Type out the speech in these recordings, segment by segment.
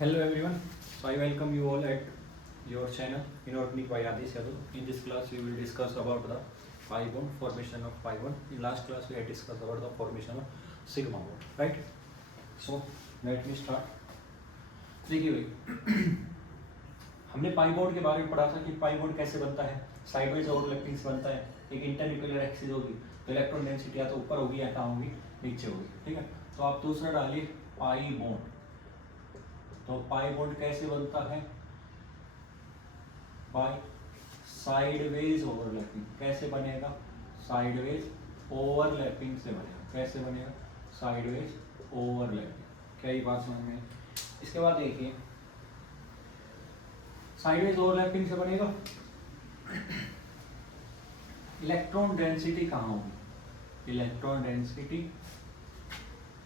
Hello everyone, so I welcome you all at your channel Inorganic by Adis Yadav. In this class we will discuss about the pi bond, formation of pi bond. In last class we had discussed about the formation of sigma bond, right? So let me start. देखिए भाई हमने pi bond के बारे में पढ़ा था कि pi bond कैसे बनता है, साइडवेज ओवरलैपिंग से बनता है। एक इंटरन्यूक्लियर एक्सिस होगी तो इलेक्ट्रॉन डेंसिटी या तो ऊपर होगी या कहाँ होगी, नीचे होगी, ठीक है। तो आप दूसरा डालिए पाई बॉन्ड। तो पाई बॉन्ड कैसे बनता है, बाय साइडवेज ओवरलैपिंग। कैसे बनेगा, साइडवेज ओवरलैपिंग से बनेगा। कैसे बनेगा, साइडवेज ओवरलैपिंग। क्या ये बात समझ में है? इसके बाद देखिए साइडवेज ओवरलैपिंग से बनेगा, इलेक्ट्रॉन डेंसिटी कहाँ होगी, इलेक्ट्रॉन डेंसिटी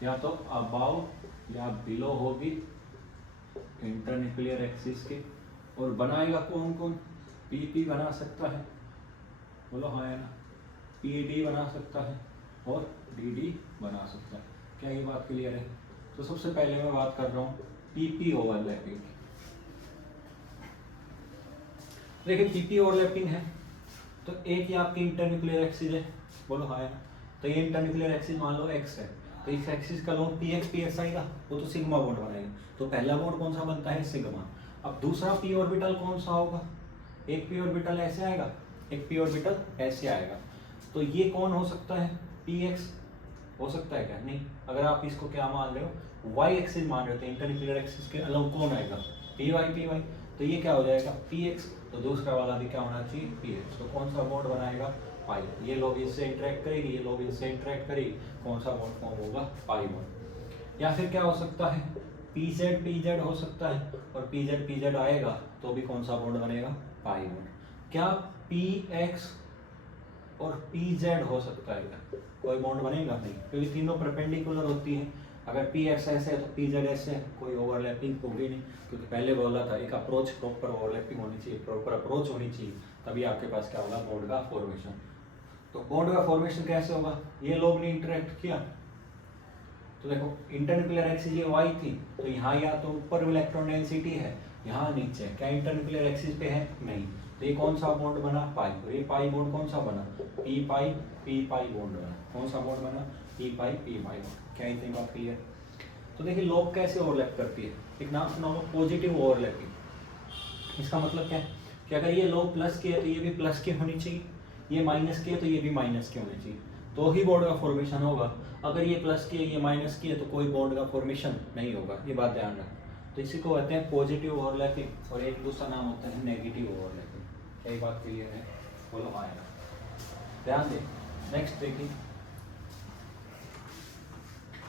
या तो अबाव या बिलो होगी इंटरन्यूक्लियर एक्सिस के। और बनाएगा कौन कौन, पीपी बना सकता है, बोलो हाँ है ना, पीडी बना सकता है और डीडी बना सकता है। क्या ये बात क्लियर है? तो सबसे पहले मैं बात कर रहा हूँ पीपी ओवरलैपिंग की। देखिए पीपी ओवरलैपिंग है तो एक ही आपकी इंटरन्यूक्लियर एक्सिस है, बोलो हाँ है ना। तो ये इंटरन्यूक्लियर एक्सिस मान लो एक्स है, तो इस एक्सिस का लोन पी एक्स आएगा, वो तो सिग्मा बॉन्ड बनाएगा। तो पहला बॉन्ड कौन सा बनता है, सिग्मा। अब दूसरा पी ऑर्बिटल कौन सा होगा, एक पी ऑर्बिटल ऐसे आएगा, एक पी ऑर्बिटल ऐसे आएगा। तो ये कौन हो सकता है, पी एक्स हो सकता है क्या, नहीं। अगर आप इसको क्या मान रहे हो, वाई एक्सिस मान रहे हो, तो इंटरन्यूक्लियर एक्सिस के अलग कौन आएगा, पी वाई। तो ये क्या हो जाएगा, पी एक्स। तो दूसरा वाला भी क्या होना चाहिए, पी एक्स। तो कौन सा बॉन्ड बनाएगा, पाई। ये लोग इससे इंटरेक्ट करेगी, ये लोग इससे इंटरेक्ट करेगी, कौन सा बॉन्ड फॉर्म होगा, पाई बॉन्ड। या फिर क्या हो सकता है, पीजेड हो सकता है, और पीजेड आएगा तो भी कौन सा बॉन्ड बनेगा, पाई बॉन्ड। क्या पी एक्स और पीजेड हो सकता है क्या, कोई बॉन्ड बनेगा नहीं, क्योंकि तीनों परपेंडिकुलर होती है। अगर पी एक्स ऐसे है तो पीजेड ऐसे है, कोई ओवरलैपिंग होगी नहीं। क्योंकि पहले बोला था एक अप्रोच प्रॉपर ओवरलैपिंग होनी चाहिए, प्रॉपर अप्रोच होनी चाहिए, तभी आपके पास क्या होगा, बॉन्ड का फॉर्मेशन। तो बॉन्ड का फॉर्मेशन कैसे होगा, ये लोग ने इंटरेक्ट किया तो देखो इंटरन्यूक्लियर एक्सिस ये वाई थी, तो यहाँ या तो ऊपर इलेक्ट्रॉन डेंसिटी है, यहाँ नीचे। क्या इंटरन्यूक्लियर एक्सिस पे है, नहीं। तो ये कौन सा बॉन्ड बना, पाई। तो ये पाई बॉन्ड कौन सा बना, पी पाई बॉन्ड बना। कौन सा बॉन्ड बना, पी पाई बॉन्ड। क्या इतनी बात क्लियर? तो देखिए लोग कैसे ओवरलैप करती है, एक नाम सुना होगा पॉजिटिव ओवरलैपिंग। इसका मतलब क्या है कि अगर ये लोग प्लस के है तो ये भी प्लस के होनी चाहिए, ये माइनस के है तो ये भी माइनस के होने चाहिए, तो ही बॉन्ड का फॉर्मेशन होगा। अगर ये प्लस की है ये माइनस की है तो कोई बॉन्ड का फॉर्मेशन नहीं होगा, ये बात ध्यान रखना। तो इसी को कहते हैं पॉजिटिव ओवरलैपिंग, और एक दूसरा नाम होता है नेगेटिव ओवरलैपिंग। क्या ये बात क्लियर है, बोलो आएगा, ध्यान दे। नेक्स्ट देखिए,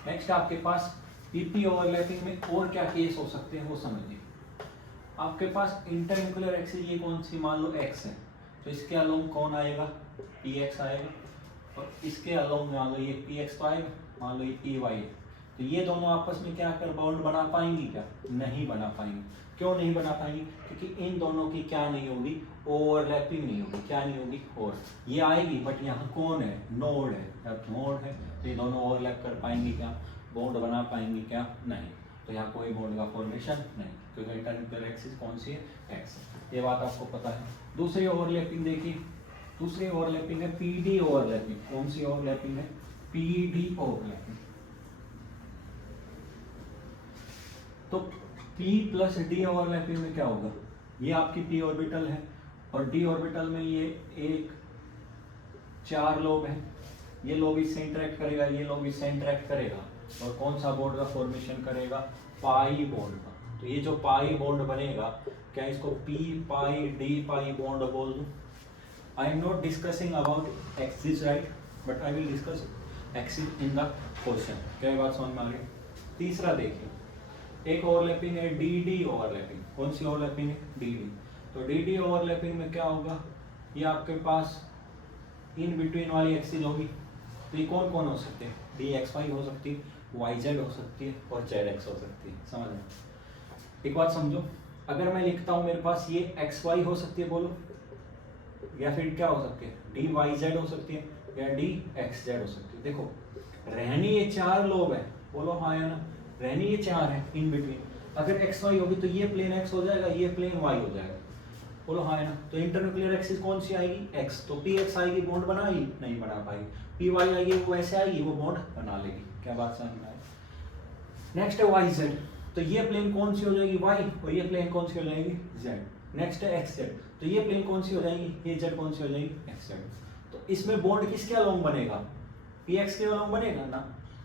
नेक्स्ट आपके पास पीपी ओवरलैपिंग में और क्या केस हो सकते हैं वो समझिए। आपके पास इंटरन्यूक्लियर एक्सिस ये कौन सी, मान लो एक्स है, तो इसके अलोंग कौन आएगा, पी एक्स आएगा। और इसके अलोंग मान लो ये पी एक्स तो आएगा, मान लो ये पी वाई है। तो ये दोनों आपस में क्या कर बॉन्ड बना पाएंगी क्या, नहीं बना पाएंगे। क्यों नहीं बना पाएंगी, क्योंकि इन दोनों की क्या नहीं होगी, ओवरलैपिंग नहीं होगी। क्या नहीं होगी, और ये आएगी बट यहाँ कौन है, नोड है। जब नोड है तो ये दोनों ओवरलैप कर पाएंगे क्या, बॉन्ड बना पाएंगे क्या, नहीं। तो यहाँ कोई बॉन्ड का फॉर्मेशन नहीं, क्योंकि इंटरन्यूक्लियर एक्सिस कौन सी है, एक्स। ये बात आपको पता है। दूसरी ओवरलैपिंग देखिए, दूसरी ओवरलैपिंग है पीडी ओवरलैपिंग। कौन सी ओवरलैपिंग है, पीडी ओवरलैपिंग। तो P प्लस डी ओवरलैपिंग में क्या होगा, ये आपकी P ऑर्बिटल है और D ऑर्बिटल में ये एक 4 लोब है, ये लोब इससे इंटरेक्ट करेगा, ये लोब इससे इंटरेक्ट करेगा, और कौन सा बॉन्ड का फॉर्मेशन करेगा, पाई बॉन्ड का। तो ये जो पाई बॉन्ड बनेगा, क्या इसको P पाई डी पाई बॉन्ड बोल दूं। I am not discussing about axis right, but I will discuss axis in the question. क्या ये बात समझ में आ गई? तीसरा देखिए, एक ओवरलैपिंग है डी ओवरलैपिंग। कौन सी ओवरलैपिंग है, डी। तो डी ओवरलैपिंग में क्या होगा, ये आपके पास इन बिटवीन वाली एक्सिस होगी। तो ये कौन कौन हो सकते हैं, डी एक्स वाई हो सकती है, वाई जेड हो सकती है, और जेड एक्स हो सकती है। समझ में? एक बात समझो, अगर मैं लिखता हूँ मेरे पास ये एक्स वाई हो सकती है, बोलो, या फिर क्या हो सकती है, डी वाई जेड हो सकती है, या डी एक्स जेड हो सकती है। देखो रहनी ये 4 लोग हैं, बोलो हाँ या ना, रहनी ये 4 है इन बिटवीन। अगर एक्स वाई होगी तो ये प्लेन एक्स हो जाएगा, ये प्लेन वाई हो जाएगा। बोलो हाँ है ना। तो इंटरन्यूक्लियर एक्सिस कौन सी आएगी, एक्स। तो पी एक्स आएगी, बॉन्ड बनाएगी नहीं बना पाएगी। पी वाई आएगी, वो वैसे आएगी, वो बॉन्ड बना लेगी। क्या बात समझ में आई? नेक्स्ट है वाई जेड। तो ये प्लेन कौन सी हो जाएगी, वाई, और ये प्लेन कौन सी हो जाएगी, जेड। नेक्स्ट है एक्स जेड। तो ये प्लेन कौन सी हो जाएगी, ये जेड कौन सी हो जाएगी, एक्स जेड। तो इसमें बॉन्ड किसके अलोंग बनेगा, पी एक्स के अलोंग बनेगा ना,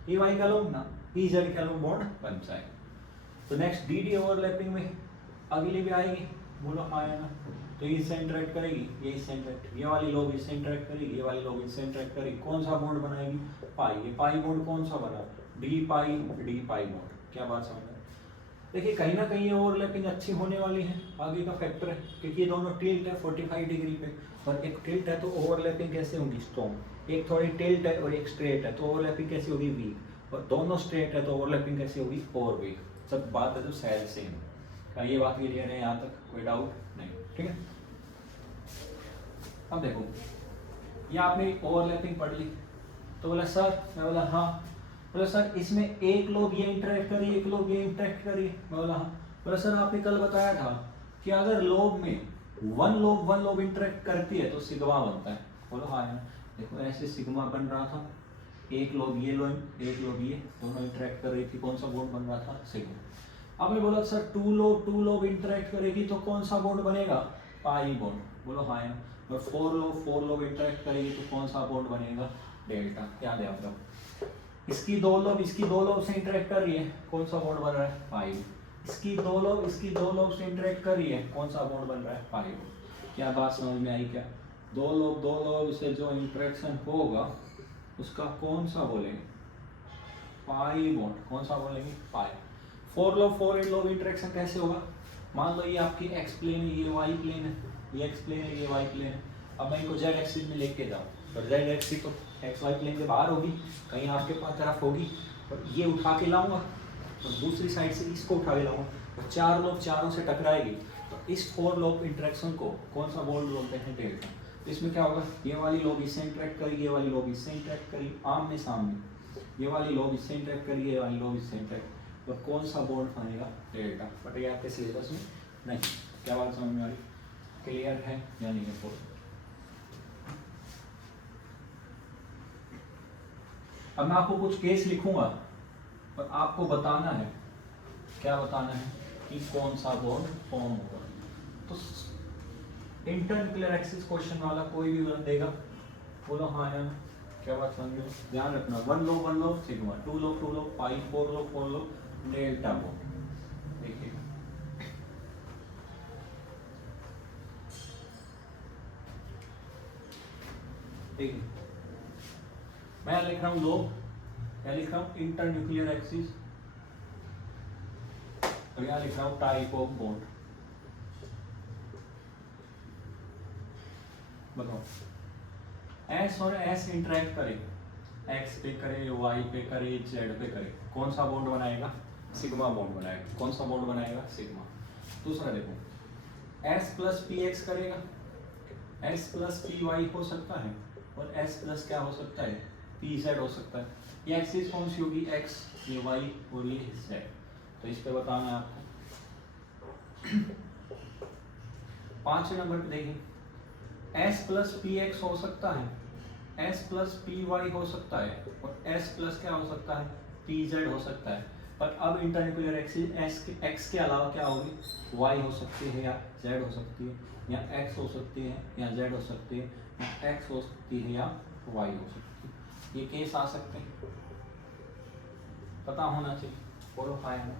पी वाई के अलोंग ना, पी जेड के अलोंग बॉन्ड बन जाएगा। तो नेक्स्ट डी डी ओवरलैपिंग में अगली भी आएगी। बोलो हाँ है ना। तो ये इससे इंटरेक्ट करेगी, ये इससे इंटरेक्ट, ये वाली लोग इससे इंटरेक्ट करेगी, ये वाली लोग इससे इंटरेक्ट करेगी। कौन सा बॉन्ड बनाएगी, पाई। ये पाई बॉन्ड कौन सा बना, डी पाई बॉन्ड। क्या बात समझ में? देखिए कहीं ना कहीं ओवरलैपिंग अच्छी होने वाली है, आगे का फैक्टर है, क्योंकि ये दोनों टिल्ट है 45 डिग्री पे, और एक टिल्ट है तो ओवरलैपिंग कैसे होगी, स्ट्रॉन्ग। एक थोड़ी टिल्ट है और एक स्ट्रेट है तो ओवरलैपिंग कैसी होगी, वीक। और दोनों स्ट्रेट है तो ओवरलैपिंग कैसी होगी, और वीक। सब बात है तो सेल सेम। क्या ये बात क्लियर है, यहाँ तक कोई डाउट नहीं? ठीक है। अब देखो ये आपने ओवरलैपिंग पढ़ ली, तो बोला सर, मैं बोला हाँ। बोला सर इसमें एक लोग ये इंटरेक्ट करिए, एक लोग ये इंटरेक्ट करिए। मैं बोला हाँ। बोला सर आपने कल बताया था कि अगर लोग में वन लोग इंटरेक्ट करती है तो सिग्मा बनता है। बोलो हाँ है। देखो ऐसे सिग्मा बन रहा था, एक लोग ये लोग, एक लोग ये, दोनों इंटरेक्ट कर रही थी, कौन सा बॉन्ड बन रहा था, सिग्मा। आपने बोला सर टू लोग इंटरेक्ट करेगी तो कौन सा बॉन्ड बनेगा, पाई बॉन्ड। बोलो हाँ है। और फोर लोग इंटरेक्ट करेगी तो कौन सा बॉन्ड बनेगा, डेल्टा। याद है आपको? इसकी दो लोग से इंटरेक्ट कर रही है, कौन सा बॉन्ड बन रहा है, पाई। इसकी दो लोग से इंटरेक्ट कर रही है, कौन सा बॉन्ड बन रहा है, पाई। क्या बात समझ में आई? क्या दो लोग से जो इंटरेक्शन होगा उसका कौन सा बोलेंगे, पाई बॉन्ड। कौन सा बोलेंगे, पाई। फोर लोग इंटरेक्शन कैसे होगा, मान लो ये आपकी एक्स प्लेन है, ये वाई प्लेन है, ये एक्स प्लेन है, ये वाई प्लेन है। अब मैं इनको जेड एक्सिस में लेके जाऊँ तो जेड एक्सिस तो एक्स वाई प्लेन के बाहर होगी, कहीं आपके पास तरफ होगी, और ये उठा के लाऊंगा और दूसरी साइड से इसको उठा के लाऊंगा, और चार लोग चारों से टकराएगी। तो इस फोर लोग इंटरेक्शन को कौन सा बॉन्ड बोलते हैं, डेल्टा। तो इसमें क्या होगा, ये वाली लोग इससे इंटरेक्ट करेगी, ये वाली लोग इससे इंटरेक्ट करेगी, आमने सामने, ये वाली लोग इससे इंटरेक्ट करेगी, ये वाली लोग इससे इंटरेक्ट, और कौन सा बॉन्ड बनेगा, डेल्टा। बट ये आपके सिलेबस में नहीं। क्या बात समझ में आ रही, क्लियर है या नहीं है? अब मैं आपको कुछ केस लिखूंगा और आपको बताना है, क्या बताना है, कि कौन सा बॉन्ड फॉर्म होगा। तो इंटरन्यूक्लियर एक्सिस क्वेश्चन वाला कोई भी बन देगा, बोलो हाँ या क्या बात समझ में? ध्यान रखना, वन लोग सिग्मा, टू लोग पाई, फोर लोग डेल्टा बॉन्ड। देखिए देखिए मैं लिख रहा हूँ लोग, क्या लिख रहा हूँ, इंटरन्यूक्लियर एक्सिस, और यहाँ लिख रहा हूँ टाइप ऑफ बॉन्ड। बताओ एस और एस इंटरेक्ट करे, एक्स पे करे, वाई पे करे, जेड पे करे, कौन सा बॉन्ड बनाएगा, सिग्मा बॉन्ड बनाएगा। कौन सा बॉन्ड बनाएगा, सिग्मा। दूसरा देखो एस प्लस पी एक्स करेगा, एस प्लस पी वाई हो सकता है, और एस प्लस क्या हो सकता है, पी जेड हो सकता है। ये एक्सिस कौन सी होगी, एक्स, ये वाई और ये जेड। तो इस पे बताना है आपको। 5 नंबर पे देखिए, एस प्लस पी एक्स हो सकता है, एस प्लस पी वाई हो सकता है, और एस प्लस क्या हो सकता है, पी जेड हो सकता है। पर अब इंटरन्यूक्लियर एक्सिस एक्स के अलावा क्या होगी, वाई हो सकती है, या जेड हो सकती है, या एक्स हो सकती है, या जेड हो सकती है, या एक्स हो सकती है, या वाई हो सकती है। ये केस आ सकते हैं, पता होना चाहिए। बोलो हाँ या ना।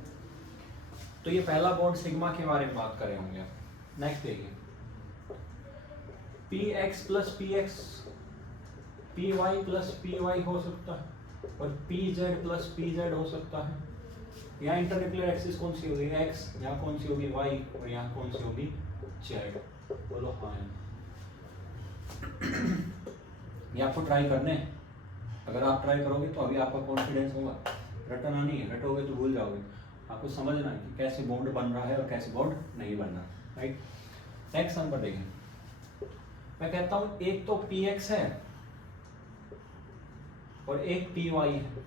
तो ये पहला बॉन्ड सिग्मा के बारे में बात कर रहे होंगे। नेक्स्ट देखिए, p x plus p x, p y plus p y हो सकता है, और p z plus p z हो सकता है। यहाँ इंटरन्यूक्लियर एक्सिस कौन सी होगी, एक्स, यहाँ कौन सी होगी, वाई, और यहाँ कौन सी होगी, जेड। बोलो हाँ। ये आपको ट्राई करने हैं, अगर आप ट्राई करोगे तो अभी आपका कॉन्फिडेंस होगा, रटना नहीं है, रटोगे तो भूल जाओगे। आपको समझना है कि कैसे बॉन्ड बन रहा है और कैसे बॉन्ड नहीं बन रहा, राइट। नेक्स्ट नंबर देखें, मैं कहता हूं एक तो पी एक्स है और एक पी वाई है,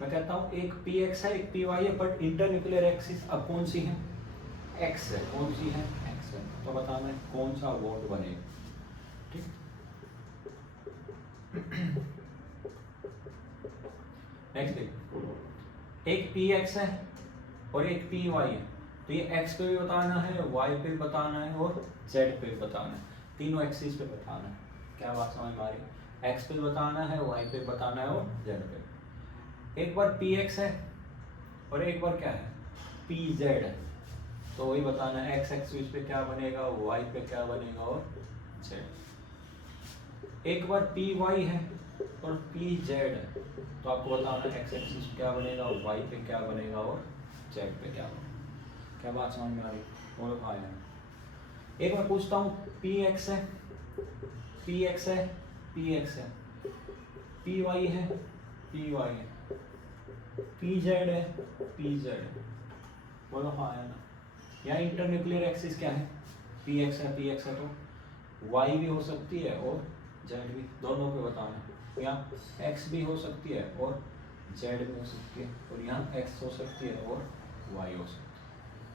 मैं कहता हूँ एक पी एक्स है एक पी वाई है, बट इंटरन्यूक्लियर एक्सिस अब कौन सी है, एक्स है। कौन सी है, एक्स है। तो बताना है कौन सा बॉन्ड बनेगा, ठीक। नेक्स्ट देखो, एक पी एक्स है और एक पी वाई है, तो ये एक्स पे भी बताना है, वाई पे भी बताना है और जेड पे भी बताना है, तीनों एक्सिस पे बताना है। क्या बात समझ में आ रही है, एक्स पे बताना है, वाई पे बताना है और जेड पे। एक बार पी एक्स है और एक बार क्या है, पी जेड है, तो वही बताना है एक्स एक्सिस पे क्या बनेगा, वाई पे क्या बनेगा और जेड। एक बार पी वाई है और पी जेड है, तो आपको बताना है एक्स एक्सिस पे क्या बनेगा, वाई पे क्या बनेगा और जेड पे क्या बनेगा। क्या बात समझ में आ रही, बोलो हाँ या ना। एक बार पूछता हूँ, पी एक्स है, पी एक्स है, पी एक्स है, पी वाई है, पी वाई है, पी जेड है, पी जेड है, बोलो हाँ या ना। यहाँ इंटरन्यूक्लियर एक्सिस क्या है, पी एक्स है, पी एक्स है, तो वाई भी हो सकती है और जेड भी, दोनों पे बताना है। यहाँ एक्स भी हो सकती है और जेड भी हो सकती है, और यहाँ एक्स हो सकती है और वाई हो सकती है।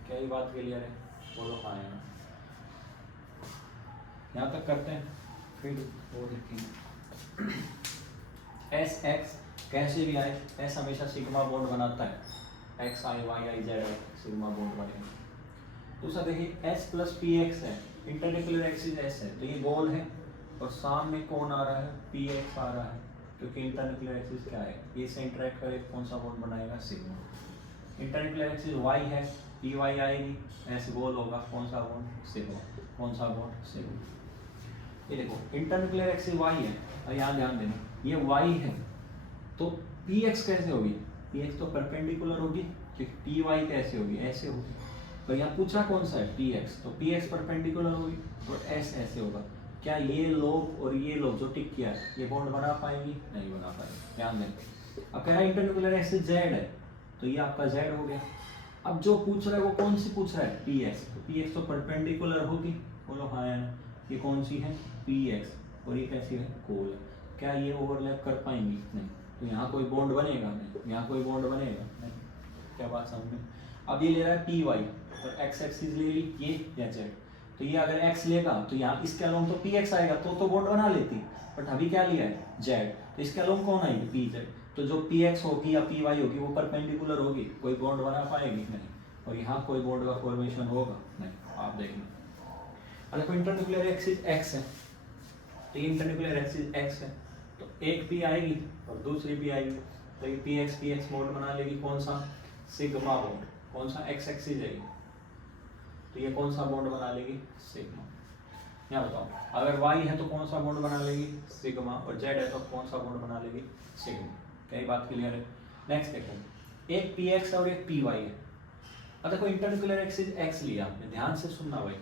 क्या ये बात क्लियर है, बोलो हाँ या ना। यहाँ तक करते हैं, फिर वो देखेंगे। एस एक्स कैसे भी आए, एस हमेशा सिग्मा बॉन्ड बनाता है, x i y i z i sigma bond बनेगा। दूसरा देखिए, एस प्लस पी एक्स है, इंटरन्यूक्लियर एक्सिस एस है, तो ये गोल है और सामने कौन आ रहा है, पी एक्स आ रहा है, क्योंकि इंटरन्यूक्लियर एक्सिस क्या है, ये से इंटरेक्ट करे कौन सा बॉन्ड बनाएगा, सिग्मा। इंटरन्यूक्लियर एक्सिस वाई है, पी वाई आएगी, एस गोल होगा, कौन सा बॉन्ड, सिग्मा। कौन सा बॉन्ड, सिग्मा। ये देखो इंटरन्यूक्लियर एक्सिस वाई है, और यहाँ ध्यान देना ये वाई है, तो पी एक्स कैसे होगी, पी एक्स तो परपेंडिकुलर होगी, पी वाई कैसे होगी, ऐसे होगी। तो यहाँ पूछा कौन सा है, पी एक्स, तो पी एक्स परपेंडिकुलर होगी और एस ऐसे होगा। क्या ये लोब और ये लोब जो टिक किया है ये बॉन्ड बना पाएंगी, नहीं बना पाएंगे, ध्यान दें। अब कह रहा है इंटरन्यूक्लियर एक्सिस जेड है, तो ये आपका जेड हो गया। अब जो पूछ रहा है वो कौन सी पूछ रहा है, पी एक्स, तो पी एक्स तो परपेंडिकुलर होगी, बोलो हाँ या ना। ये कौन सी है, पी एक्स, और ये कैसी है, गोल है। क्या ये ओवरलैप कर पाएंगी, नहीं। तो यहाँ कोई बॉन्ड बनेगा, नहीं। यहाँ कोई बॉन्ड बनेगा, नहीं। क्या बात समझ में। अब ये ले रहा है पी वाई और एक्स एक्सिस ले ली ये या जेड, तो ये अगर एक्स लेगा तो यहाँ इसके अलोंग तो पी एक्स आएगा, तो बॉन्ड बना लेती, बट अभी क्या लिया है, जेड, तो इसके अलोंग कौन आएगी, पी जेड। तो जो पी एक्स होगी या पी वाई होगी वो परपेंडिकुलर होगी, कोई बॉन्ड बना पाएगी, नहीं। और यहाँ कोई बॉन्ड का फॉर्मेशन होगा, नहीं। आप देखना, देखो इंटरन्यूक्लियर एक्सिस एक्स है, तो ये इंटरन्यूक्लियर एक्सिस एक्स है, तो एक पी आएगी और दूसरी पी आएगी, तो ये पी एक्स बॉन्ड बना लेगी, कौन सा, सिग्मा बॉन्ड। कौन सा, एक्स एक्सिस है, तो ये कौन सा बॉन्ड बना लेगी, सिग्मा। यहाँ बताओ अगर y है तो कौन सा बॉन्ड बना लेगी, सिग्मा, और z है तो कौन सा बॉन्ड बना लेगी, सिग्मा। क्या ये बात क्लियर है। नेक्स्ट देखो, एक पी एक्स और एक पी वाई है। अब देखो इंटरन्यूक्लियर एक्सिस एक्स लिया आपने, ध्यान से सुनना भाई,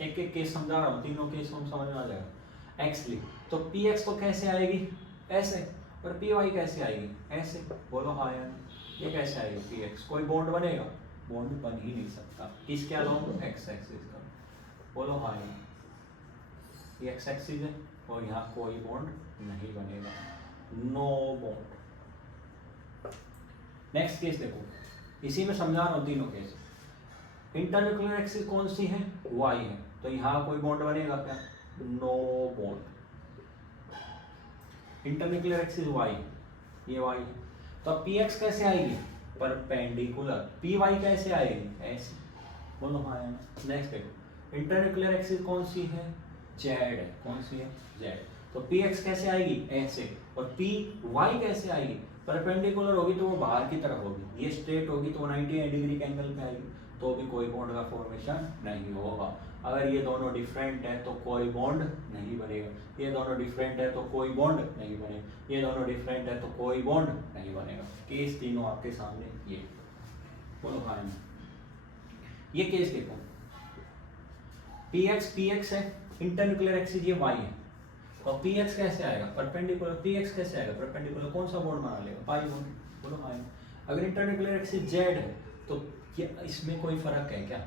एक एक केस समझा रहा हूँ, तीनों केस हम समझ में आ जाएगा। एक्स ली तो पी एक्स तो कैसे आएगी, ऐसे, और पी वाई कैसे आएगी, ऐसे, बोलो हाँ यार। ये कैसे आएगी, पी एक्स, कोई बॉन्ड बनेगा, बॉन्ड बन ही नहीं सकता, किसके अलोंग, एक्स एक्सिस का, बोलो हाँ यार। ये एक्स एक्सिस है और यहाँ कोई बॉन्ड नहीं बनेगा, नो बॉन्ड। नेक्स्ट केस देखो, इसी में समझा रहा हूँ तीनों केस। इंटरन्यूक्लियर एक्सिस कौन सी है, वाई है, तो यहाँ कोई बॉन्ड बनेगा क्या, no bond. Internuclear axis y, ये वाई है, तो अब पी एक्स कैसे आएगी, परपेंडिकुलर, पी वाई कैसे आएगी, ऐसे, बोलो हाँ या ना। नेक्स्ट देखो, इंटरन्यूक्लियर एक्सिस कौन सी है, जेड है, कौन सी है, जेड, तो पी एक्स कैसे आएगी, ऐसे, और पी वाई कैसे आएगी, परपेंडिकुलर होगी तो वो बाहर की तरफ होगी, ये स्ट्रेट होगी तो 90 डिग्री के एंगल पे आएगी, तो भी कोई बॉन्ड का फॉर्मेशन नहीं होगा। अगर ये दोनों डिफरेंट है तो कोई बॉन्ड नहीं बनेगा, ये दोनों डिफरेंट है तो कोई बॉन्ड नहीं बनेगा, ये दोनों डिफरेंट है तो कोई बॉन्ड नहीं बनेगा। केस तीनों आपके सामने, ये बोलो हाँ। ये केस देखो, पी एक्स है, इंटरन्यूक्लियर एक्सिस ये वाई है, और पी एक्स कैसे आएगा, परपेंडिकुलर, पी एक्स कैसे आएगा परपेंडिकुलर, कौन सा बॉन्ड बना लेगा, पाई बॉन्ड, बोलो हाँ। अगर इंटरन्यूक्लियर एक्सिस जेड है तो क्या इसमें कोई फर्क है क्या,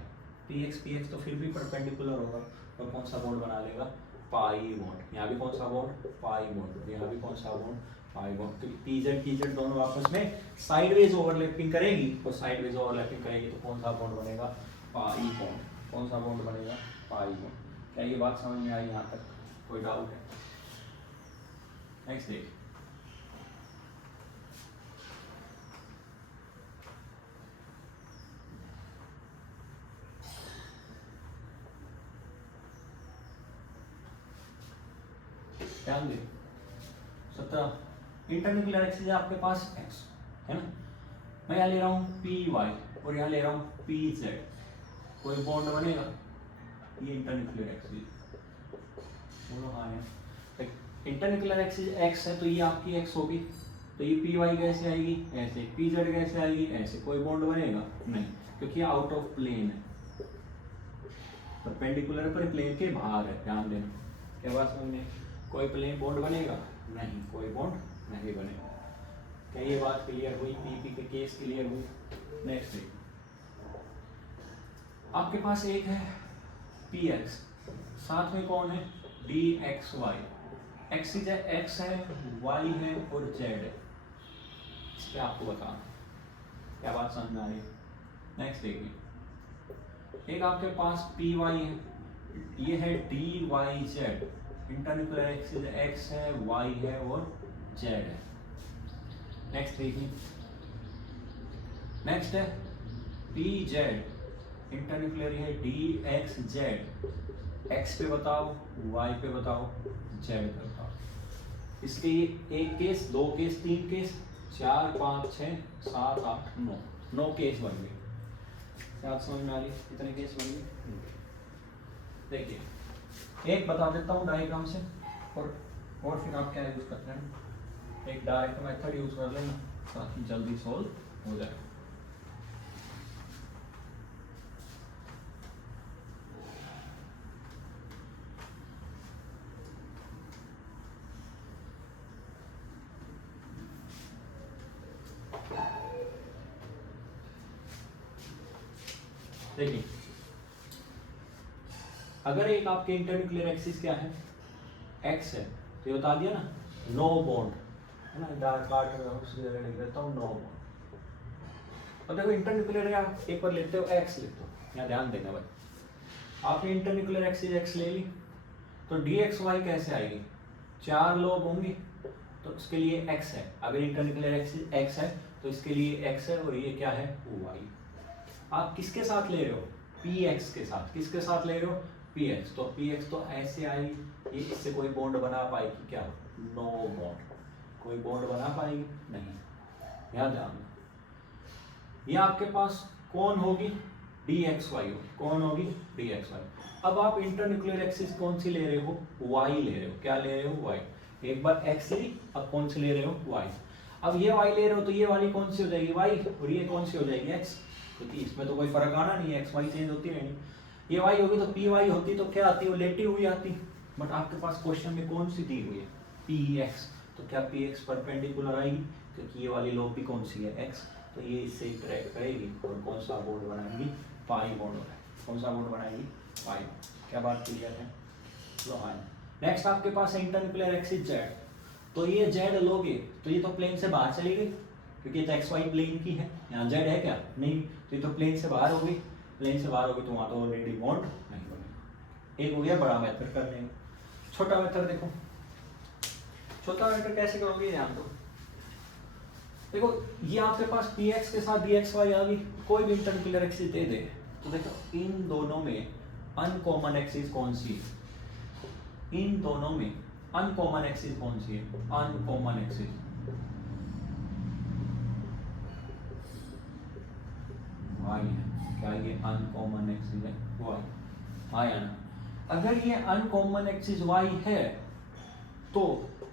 पी एक्स तो फिर भी परपेंडिकुलर होगा, और कौन सा बॉन्ड बना लेगा, पाई बॉन्ड। यहाँ भी कौन सा बॉन्ड, पाई बॉन्ड, यहाँ भी कौन सा bond, pi bond. P Z दोनों आपस में साइडवेज ओवरलैपिंग करेगी, तो साइडवेज ओवरलैपिंग करेगी तो कौन सा बॉन्ड बनेगा? Pi bond. कौन सा बॉन्ड बनेगा? Pi bond. क्या ये बात समझ में आई यहाँ तक? कोई डाउट है? नेक्स्ट देखिए, ध्यान दे 17 इंटरन्यूक्लियर एक्सिस है आपके पास x है ना, मैं यहाँ ले रहा हूँ पी वाई और यहाँ ले रहा हूँ पी जेड, कोई बॉन्ड बनेगा? ये इंटरन्यूक्लियर एक्सिस बोलो हाँ है। इंटरन्यूक्लियर एक्सिस x है तो ये आपकी x होगी, तो ये पी वाई कैसे आएगी? ऐसे। पी जेड कैसे आएगी? ऐसे। कोई बॉन्ड बनेगा? नहीं, क्योंकि आउट ऑफ प्लेन है, परपेंडिकुलर पर प्लेन के बाहर है। ध्यान देना, क्या बात समझ में? कोई प्लेन बॉन्ड बनेगा? नहीं, कोई बॉन्ड नहीं बनेगा। क्या ये बात क्लियर हुई? पीपी के केस क्लियर हुई? नेक्स्ट देखिए, आपके पास एक है पी एक्स, साथ में कौन है? D x y. एक्सिस है, एक्स है, वाई है और जेड है। इस पे आपको बताना, क्या बात समझ में आ रही है? नेक्स्ट देखिए, एक आपके पास पी वाई है, ये है D Y Z. Internuclear axis X है, वाई है और जेड है। नेक्स्ट देखिए, नेक्स्ट है पी जेड। इंटरन्यूक्लियर है डी एक्स जेड। एक्स पे बताओ, वाई पे बताओ, जेड पे बताओ। इसके एक केस, दो केस, तीन केस, 4 5 6 7 8 9 केस बन गए। क्या आप समझ में आ रही? कितने केस बन गए? देखिए, एक बता देता हूँ डायग्राम से, और फिर आप क्या यूज करते हैं? एक डायरेक्ट मेथड यूज कर लेना ताकि जल्दी सॉल्व हो जाए। देखिए, अगर एक आपके इंटरन्यूक्लियर एक्सिस क्या है? एक्स है, तो ये बता दिया ना, नो बॉन्ड है ना, डार्क काट लिख देता हूँ नो बॉन्ड। और देखो इंटरन्यूक्लियर है, आप एक बार लेते हो एक्स लेते हो, यहाँ ध्यान देना भाई, आपने इंटरन्यूक्लियर एक्सिस एक्स ले ली, तो डी एक्स वाई कैसे आएगी? 4 लोब होंगे, तो उसके लिए एक्स है। अगर इंटरन्यूक्लियर एक्सिस एक्स है तो इसके लिए एक्स है, और ये क्या है? वाई। आप किसके साथ ले रहे हो? पी एक्स के साथ। किसके साथ ले रहे हो? P x. तो पी एक्स तो ऐसे आई, ये इससे कोई बॉन्ड बना पाएगी क्या? No bond. कोई बॉन्ड बना पाएगी? नहीं। याद ध्यान, ये आपके पास कौन होगी? डी एक्स वाई होगी। कौन होगी? D x y. अब आप इंटरन्यूक्लियर एक्सिस कौन सी ले रहे हो? वाई ले रहे हो। क्या ले रहे हो? वाई। एक बार एक्स ली, अब कौन सी ले रहे हो? वाई। अब ये वाई ले रहे हो तो ये वाली कौन सी हो जाएगी? वाई, और ये कौन सी हो जाएगी? एक्स। क्योंकि इसमें तो कोई फर्क आना नहीं है, एक्स वाई चेंज होती रहनी। ये वाई होगी तो पी वाई होती तो क्या आती? वो लेटी हुई आती, बट आपके पास क्वेश्चन में कौन सी दी हुई है? P x. तो क्या पी एक्स परपेंडिकुलर आएगी? क्योंकि ये वाली लोब भी कौन सी है? एक्स। तो ये इससे इंटरेक्ट करेगी और कौन सा बॉन्ड बनाएगी? पाई बॉन्ड होगा। कौन सा बॉन्ड बनाएगी? पाई। क्या बात क्लियर है? नेक्स्ट आपके पास है इंटरन्यूक्लियर एक्सिस जेड। तो ये जेड लोगे तो ये तो प्लेन से बाहर चली गई, क्योंकि ये तो एक्स वाई प्लेन की है। यहाँ जेड है क्या? नहीं, तो ये तो प्लेन से बाहर होगी। प्लेन से बाहर होगी तो वहाँ तो ऑलरेडी बॉन्ड नहीं बनेगा। एक हो गया बड़ा मेथड करने में। छोटा मेथड देखो, छोटा मेथड कैसे करोगे? ध्यान दो, देखो ये आपके पास पी एक्स के साथ डी एक्स वाई आ गई, कोई भी इंटरन्यूक्लियर एक्सिस दे दे, तो देखो इन दोनों में अनकॉमन एक्सिस कौन सी है? इन दोनों में अनकॉमन एक्सिस कौन सी है? अनकॉमन एक्सिस वाई है। क्या ये अनकॉमन एक्सिस है? वाई। हाँ या ना? अगर ये अनकॉमन एक्सिस वाई है तो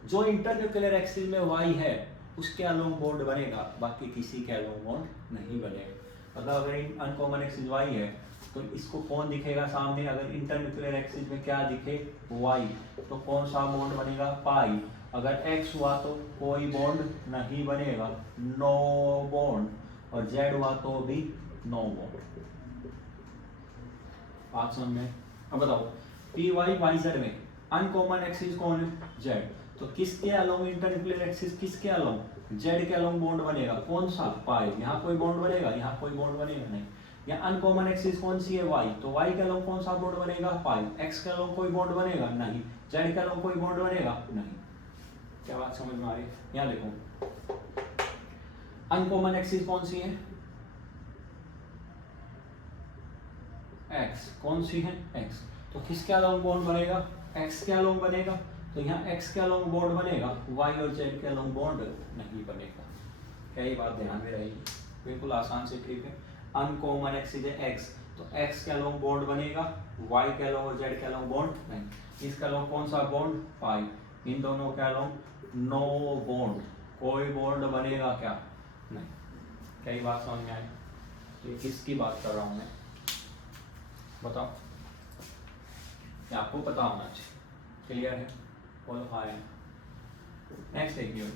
जो इंटरन्यूक्लियर एक्सिस में वाई है उसके अलोंग बॉन्ड बनेगा, बाकी किसी के अलोंग बॉन्ड नहीं बनेगा। मतलब अगर अनकॉमन एक्सिस वाई है तो इसको कौन दिखेगा सामने? अगर इंटरन्यूक्लियर एक्सिस में क्या दिखे? वाई, तो कौन सा बॉन्ड बनेगा? पाई। अगर एक्स हुआ तो कोई बॉन्ड नहीं बनेगा, नो बॉन्ड। और जेड हुआ तो भी नो बॉन्ड। बात समझ में? अब बताओ, पी वाई वाई जेड में अनकॉमन एक्सिस कौन है? जेड। तो किसके अलोंग इंटरन्यूक्लियर एक्सिस, किसके अलोंग, जेड के अलोंग बॉन्ड बनेगा, कौन सा, पाई। यहाँ कोई बॉन्ड बनेगा, यहाँ कोई बॉन्ड बनेगा नहीं। यहाँ अनकॉमन एक्सिस कौन सी है, वाई, तो वाई के अलोंग कौन सा बॉन्ड बनेगा, पाई। एक्स के अलोंग कोई बॉन्ड बनेगा नहीं, जेड के अलोंग कोई बॉन्ड बनेगा नहीं। क्या बात समझ में आ रही है? यहाँ देखो अनकॉमन एक्सिस कौन सी है, एक्स, कौन सी है, एक्स। तो किसके अलोंग बॉन्ड बनेगा, एक्स के अलोंग बनेगा। तो यहाँ एक्स के अलोंग बॉन्ड बनेगा, वाई और जेड के अलोंग बॉन्ड नहीं बनेगा। क्या ये बात ध्यान में रहेगी? बिल्कुल आसान से ठीक है। अनकॉमन एक्सिस है एक्स, तो एक्स के अलोंग बॉन्ड बनेगा, वाई के अलोंग और जेड के अलोंग बॉन्ड नहीं। इसके अलोंग कौन सा बॉन्ड, पाई। इन दोनों के अलोंग नो बॉन्ड, कोई बॉन्ड बनेगा क्या, नहीं। क्या ये बात समझ में आई? तो किसकी बात कर रहा हूँ मैं, बताओ, ये आपको पता होना चाहिए। क्लियर है? बोलो हाँ है। नेक्स्ट देखिए,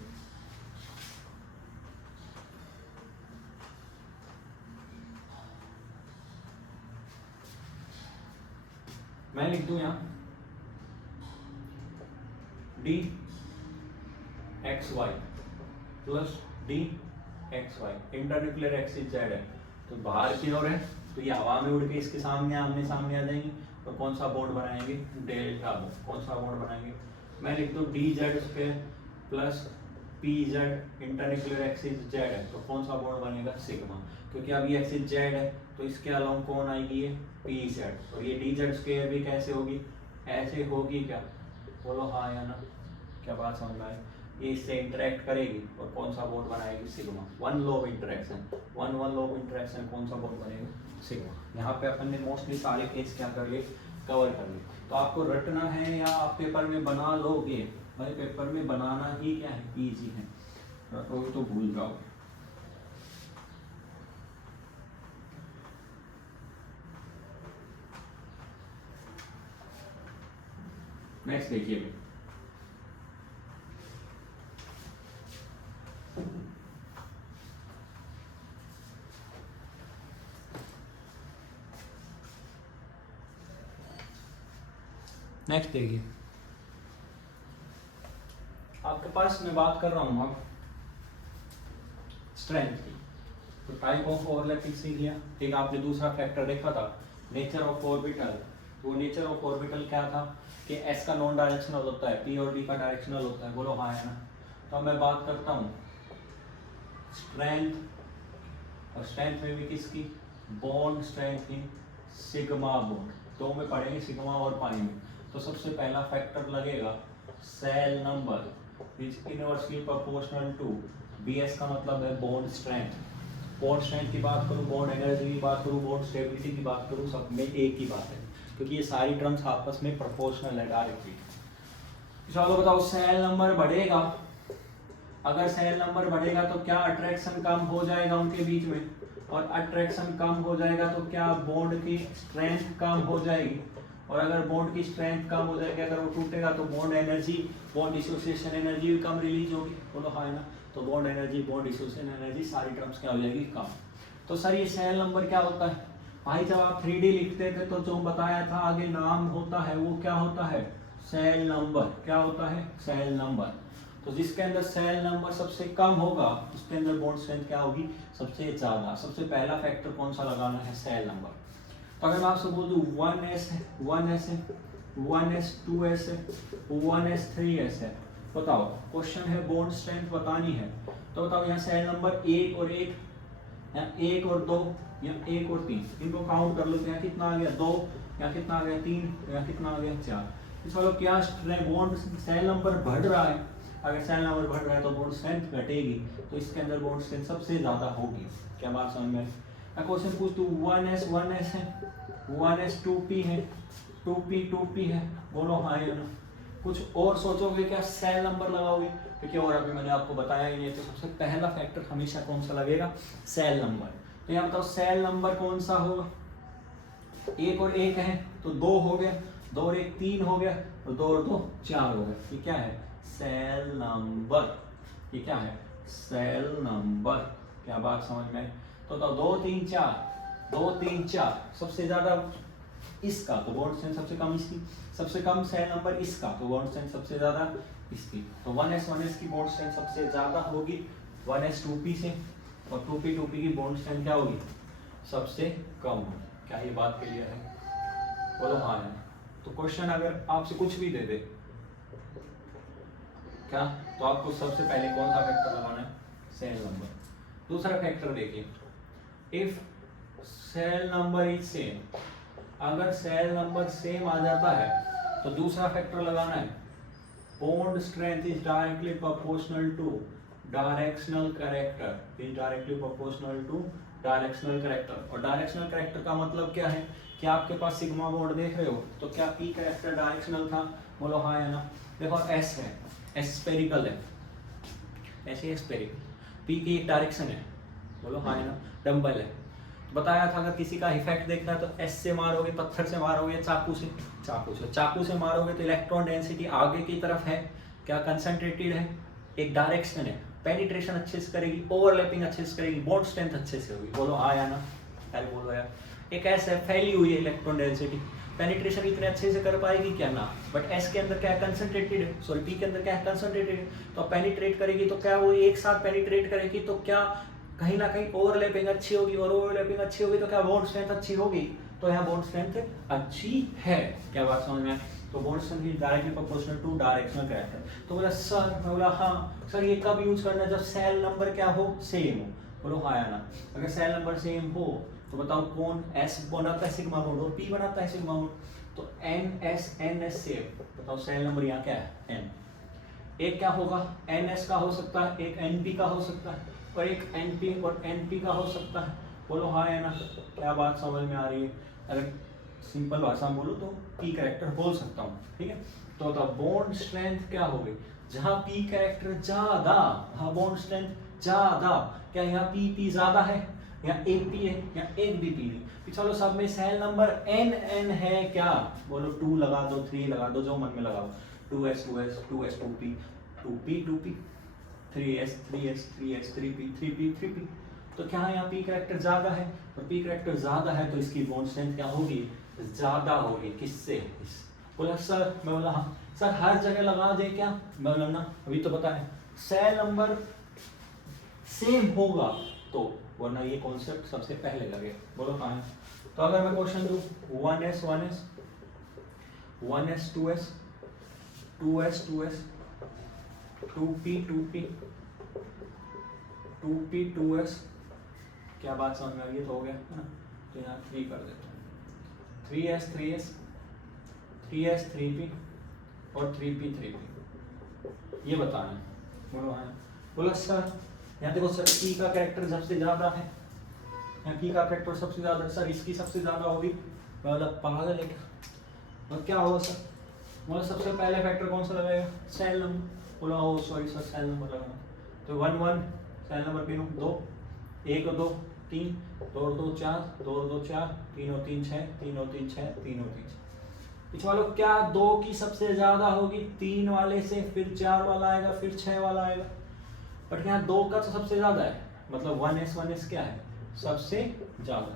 मैं लिख दूं यहाँ d x y plus d x y, internuclear axis z है, तो बाहर की ओर है, तो ये हवा में उड़ के इसके सामने आमने सामने आ जाएंगे। तो कौन सा बॉन्ड बनाएंगे, डेल्टा बॉन्ड। कौन सा बॉन्ड बनाएंगे, मैं लिख दूं D Z square plus p Z, internuclear axis z है, तो कौन सा बॉन्ड बनेगा, सिग्मा। क्योंकि अब ये एक्सिस जेड है, तो इसके अलावा कौन आएगी, ये पी जेड। और ये डी जेड स्क्वायर भी कैसे होगी, ऐसे होगी क्या, बोलो हाँ या ना। क्या बात समझ में आई? ये इससे इंटरेक्ट करेगी और कौन सा बॉन्ड बनाएगी, sigma. One law of interaction, one law of interaction, कौन सा बॉन्ड बनेगा, सिग्मा। यहाँ पे अपन ने मोस्टली सारे केस क्या कर लिए, कवर कर लिए। तो आपको रटना है या आप पेपर में बना लोगे, भाई पेपर में बनाना ही क्या है, इजी है, रटोगे तो भूल जाओ। नेक्स्ट देखिए, नेक्स्ट देखिए, आपके पास मैं बात कर रहा हूं अब स्ट्रेंथ की। तो टाइप ऑफ ओवरलैपिंग सीख लिया, ठीक। आपने दूसरा फैक्टर देखा था, नेचर ऑफ ऑर्बिटल। वो नेचर ऑफ ऑर्बिटल क्या था कि एस का नॉन डायरेक्शनल होता है, पी और डी का डायरेक्शनल होता है, बोलो हाँ है ना। तो मैं बात करता हूँ स्ट्रेंथ, और स्ट्रेंथ में भी किसकी, बॉन्ड स्ट्रेंथ की, सिग्मा बॉन्ड। दो में पढ़ेंगे, सिग्मा और पाई में। तो सबसे पहला फैक्टर लगेगा cell number which inversely proportional to BS का मतलब है बॉन्ड स्ट्रेंथ। बॉन्ड स्ट्रेंथ की बात करूँ, बॉन्ड एनर्जी की बात करूँ, बॉन्ड स्टेबिलिटी की बात करूँ, सब में एक ही बात है, क्योंकि ये सारी टर्म्स आपस में प्रोपोर्शनल है डायरेक्टली। चलो बताओ, सेल नंबर बढ़ेगा, अगर सेल नंबर बढ़ेगा तो क्या अट्रैक्शन कम हो जाएगा उनके बीच में, और अट्रैक्शन कम हो जाएगा तो क्या बॉन्ड की स्ट्रेंथ कम हो जाएगी, और अगर बॉन्ड की स्ट्रेंथ कम हो जाएगी, अगर वो टूटेगा तो bond energy, bond dissociation energy भी कम रिलीज होगी, बोलो हाँ है ना। तो bond energy, bond dissociation energy, सारी टर्म्स क्या हो जाएगी, कम। तो सर ये सेल नंबर क्या होता है भाई, जब आप 3D लिखते थे तो जो बताया था आगे नाम होता है, वो क्या होता है, सेल नंबर। क्या होता है, सेल नंबर। तो जिसके अंदर सेल नंबर सबसे कम होगा उसके अंदर बॉन्ड स्ट्रेंथ क्या होगी, सबसे ज्यादा। सबसे पहला फैक्टर कौन सा लगाना है, सेल नंबर। तो अगर मैं आपसे बोल दूं 1s है, 1s है, 1s 2s है, 1s 3s है, बताओ क्वेश्चन है बॉन्ड स्ट्रेंथ बतानी है, तो बताओ यहाँ सेल नंबर 1 और 1, यहाँ 1 और 2, यहाँ 1 और 3, इनको काउंट कर लो, यहाँ कितना आ गया 2, यहाँ कितना आ गया 3, यहाँ कितना आ गया 4। चलो क्या बॉन्ड सेल नंबर बढ़ रहा है, अगर सेल नंबर बढ़ रहा है तो बॉन्ड स्ट्रेंथ घटेगी, तो इसके अंदर बॉन्ड स्ट्रेंथ सबसे ज्यादा होगी। क्या बात समझ में? मैं क्वेश्चन पूछ दूं 1s 1s है, 1s 2p है, 2p 2p है, बोलो हाँ या ना। कुछ और सोचोगे क्या, सेल नंबर लगाओगे, क्योंकि और अभी मैंने आपको बताया ही नहीं। तो सबसे पहला फैक्टर हमेशा कौन सा लगेगा, सेल नंबर। तो यहाँ बताओ सेल नंबर कौन सा होगा, 1 और 1 है तो 2 हो गया, 2 और 1 3 हो गया, और 2 और 2 4 हो गया। ये क्या है, सेल नंबर। ये क्या है, सेल नंबर। क्या बात समझ में? तो 2 3 4, 2 3 4, सबसे ज्यादा इसका तो बॉन्ड स्ट्रेंथ सबसे कम इसकी, सबसे कम सेल नंबर इसका तो बॉन्ड स्ट्रेंथ सबसे ज्यादा इसकी। तो 1s की बॉन्ड स्ट्रेंथ सबसे ज़्यादा होगी 1s 2p से, और 2p की बॉन्ड स्ट्रेंथ क्या होगी, सबसे कम होगी। क्या ये बात क्लियर है? बोलो हाँ है। तो क्वेश्चन अगर आपसे कुछ भी दे दे क्या, तो आपको सबसे पहले कौन सा फैक्टर लगाना है, सेल नंबर। दूसरा फैक्टर देखिए, if cell number is same, अगर सेल नंबर सेम आ जाता है तो दूसरा फैक्टर लगाना है bond strength is directly proportional to directional character, is directly proportional to directional character. और डायरेक्शनल कैरेक्टर का मतलब क्या है कि आपके पास सिग्मा बॉन्ड देख रहे हो, तो क्या पी कैरेक्टर डायरेक्शनल था, बोलो हाँ है ना। देखो एस है, एस स्फेरिकल है, ऐसे स्फेरिकल, पी की एक डायरेक्शन है, बोलो हाँ है ना, डंबल है। बताया था अगर किसी का इफेक्ट देखना है तो एस से मारोगे, पत्थर से मारोगे, चाकू से मारोगे तो इलेक्ट्रॉन डेंसिटी आगे की तरफ है, क्या कंसंट्रेटेड है, एक डायरेक्शन है, पेनिट्रेशन अच्छे से करेगी, ओवरलैपिंग अच्छे से करेगी, बॉन्ड स्ट्रेंथ अच्छे से होगी, बोलो हाँ या ना, पहले बोलो यार। एक एस है, फैली हुई है इलेक्ट्रॉन डेंसिटी, पेनिट्रेशन इतने अच्छे से कर पाएगी क्या ना, बट एस के अंदर क्या है, कंसंट्रेटेड है, सॉरी पी के अंदर क्या है, कंसंट्रेटेड है, तो पेनिट्रेट करेगी तो क्या वो एक साथ पेनिट्रेट करेगी, तो क्या कहीं ना कहीं ओवरलैपिंग अच्छी होगी, और ओवरलैपिंग अच्छी होगी तो क्या बॉन्ड स्ट्रेंथ अच्छी होगी, तो यहाँ बॉन्ड स्ट्रेंथ अच्छी है। क्या बात समझ में? तो bond strength is directly proportional to directional character. तो बोला सर, मैं बोला हाँ सर, ये कब यूज करना है, जब सेल नंबर क्या हो, सेम हो, बोलो हाँ या ना। अगर सेल नंबर सेम हो तो बताओ कौन एस बनाता है सिग्मा बॉन्ड और पी बनाता है सिग्मा बॉन्ड, तो एन एस सेम। बताओ सेल नंबर यहाँ क्या है, एन। एक क्या होगा, एन एस का हो सकता है, एक एन पी का हो सकता है, और एक एनपी और एनपी का हो सकता है, बोलो हाँ है ना। क्या बात समझ में आ रही है? अगर सिंपल भाषा में बोलो तो पी कैरेक्टर बोल सकता हूँ, ठीक है। तो बताओ बॉन्ड स्ट्रेंथ क्या होगी, जहाँ पी कैरेक्टर ज्यादा, हाँ बॉन्ड स्ट्रेंथ ज्यादा, क्या यहाँ पी ज्यादा है, या एक पी है, या एक भी पी नहीं। चलो सब में सेल नंबर एन है क्या, बोलो 2 लगा दो, 3 लगा दो, जो मन में लगाओ, 2s 2p 2p 3s 3p 3p। तो क्या यहाँ पी कैरेक्टर ज्यादा है, और पी कैरेक्टर ज्यादा है तो इसकी बॉन्ड स्ट्रेंथ क्या होगी, ज्यादा होगी। किससे? इस। बोला सर, मैं बोला हाँ सर, हर जगह लगा दे क्या, मैं बोला ना अभी तो पता है सेल नंबर सेम होगा तो, वरना ये कॉन्सेप्ट सबसे पहले लगे, बोलो कहाँ है। तो अगर मैं क्वेश्चन दूं 1s 2s 2p 2s, क्या बात समझ में आ गई? तो हो गया है ना। तो यहाँ 3 कर देते हैं, 3s 3p और 3p ये बताना है, बोलो हाँ। बोला सर यहाँ देखो सर, पी का कैरेक्टर सबसे ज्यादा है, यहाँ पी का कैरेक्टर सबसे ज्यादा, सर इसकी सबसे ज्यादा होगी। मैं बोला पागल है क्या, और क्या होगा सर? बोला सबसे पहले फैक्टर कौन सा लगाएगा, सेल नंबर। बोला ओ सॉरी सर, सेल नंबर लगाना। तो 1 1 सेल नंबर पी 2, 1 और 2 3, 2 और 2 4, 2 और 2 4, 3 और 3 6, 3 और 3 6, 3 और 3 6। पिछवालो क्या 2 की सबसे ज्यादा होगी 3 वाले से, फिर 4 वाला आएगा, फिर 6 वाला आएगा, बट यहाँ 2 का तो सबसे ज्यादा है, मतलब 1s क्या है सबसे ज्यादा,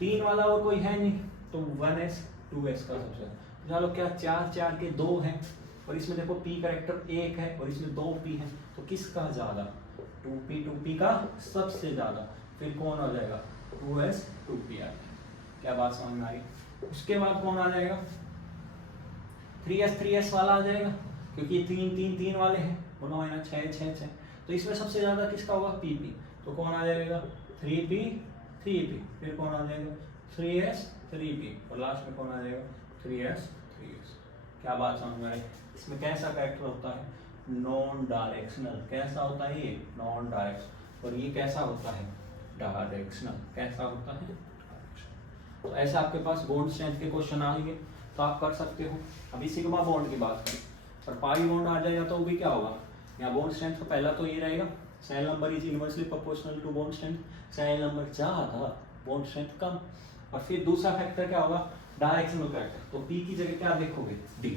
3 वाला और कोई है नहीं, तो 1s 2s का सबसे ज्यादा। चलो क्या 4 4 के 2 हैं, और इसमें देखो p कैरेक्टर 1 है और इसमें 2p है, तो किसका ज्यादा, 2p का सबसे ज्यादा, फिर कौन आ जाएगा 2s 2p आ जाएगा। क्या बात समझ में आ गई? उसके बाद कौन आ जाएगा, 3s वाला आ जाएगा, क्योंकि 3 वाले हैं, बोलो है ना, 6 6 6, तो इसमें सबसे ज्यादा किसका होगा, pp, तो कौन आ जाएगा 3p, फिर कौन आ जाएगा 3s 3p, और लास्ट में कौन आ जाएगा 3s। क्या बात समझ में आई? इसमें कैसा कैरेक्टर होता है, नॉन डायरेक्शनल। कैसा होता है ये, नॉन डायरेक्शनल, और ये कैसा होता है, डायरेक्शनल। कैसा होता है, डायरेक्शनल। तो ऐसा आपके पास बॉन्ड स्ट्रेंथ के क्वेश्चन आएंगे तो आप कर सकते हो। अभी सिग्मा बॉन्ड की बात करें, और पाई बॉन्ड आ जाएगा तो भी क्या होगा, यहाँ बॉन्ड स्ट्रेंथ तो पहला तो ये रहेगा, cell number is inversely proportional to bond strength, cell number ज्यादा बॉन्ड स्ट्रेंथ कम, और फिर दूसरा फैक्टर क्या होगा, डायरेक्शनल कैरेक्टर। तो P की जगह क्या देखोगे, D,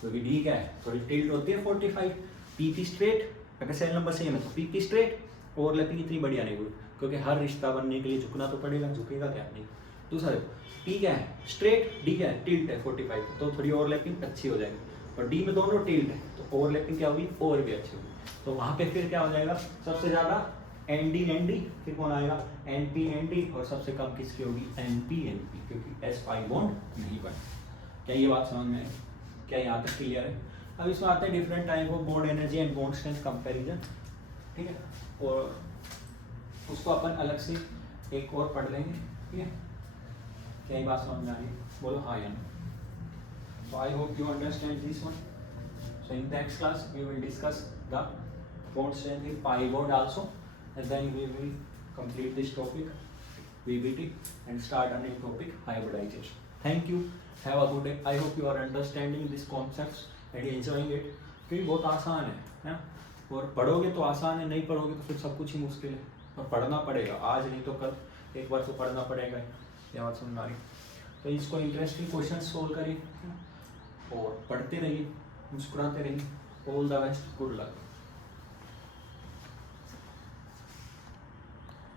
क्योंकि D क्या है, थोड़ी टिल्ट होती है 45, PP स्ट्रेट, अगर सेल नंबर सेम है तो PP स्ट्रेट, ओवरलैपिंग इतनी बढ़िया नहीं हुई, क्योंकि हर रिश्ता बनने के लिए झुकना तो पड़ेगा, झुकेगा क्या नहीं। दूसरा देखो P क्या है, स्ट्रेट, D क्या है, टिल्ट है 45, तो थोड़ी ओवरलैपिंग अच्छी हो जाएगी। और डी में दोनों टिल्ट है, तो ओवरलैपिंग क्या होगी, और भी अच्छी होगी। तो वहाँ पे फिर क्या हो जाएगा, सबसे ज़्यादा एन डी एन डी, फिर कौन आएगा एन पी एन डी, और सबसे कम किसकी होगी एन पी, क्योंकि एस पाई बॉन्ड नहीं बने। क्या ये बात समझ में आई? क्या यहाँ तक क्लियर है? अब इसमें आते हैं different type of bond energy and bond strength comparison, ठीक है, और उसको अपन अलग से एक और पढ़ लेंगे, ठीक है। क्या ये बात समझ में आ रही है? बोलो हाँ या no. So I hope you understand this one. So in next class we will discuss the bond strength in pi bond also, and then we will complete this topic VBT and start a new topic hybridization. Thank you. Have a good day. I hope you are understanding these concepts and enjoying it. क्योंकि बहुत आसान है ना, और पढ़ोगे तो आसान है, नहीं पढ़ोगे तो फिर सब कुछ ही मुश्किल है, और पढ़ना पड़ेगा, आज नहीं तो कल एक बार तो पढ़ना पड़ेगा। क्या बात समझ में आ रही? तो इसको इंटरेस्टिंग क्वेश्चन सोल्व करिए और पढ़ते रहिए, मुस्कुराते रहिए। All the best, good luck.